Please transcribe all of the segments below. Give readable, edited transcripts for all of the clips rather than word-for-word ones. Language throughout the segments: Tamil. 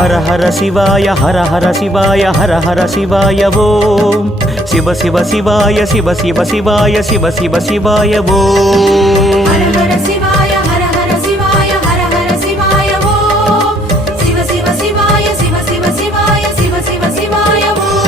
ஹர ஹர சிவாய ஹர ஹர சிவாய ஹர ஹர சிவாய ஓம் சிவ சிவ சிவாய சிவ சிவ சிவாய சிவ சிவ சிவாய ஓம் ஹர ஹர சிவாய ஹர ஹர சிவாய ஹர ஹர சிவாய ஓம் சிவ சிவ சிவாய சிவ சிவ சிவாய சிவ சிவ சிவாய ஓம்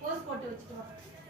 போஸ்ட் போட்டு வச்சுட்டு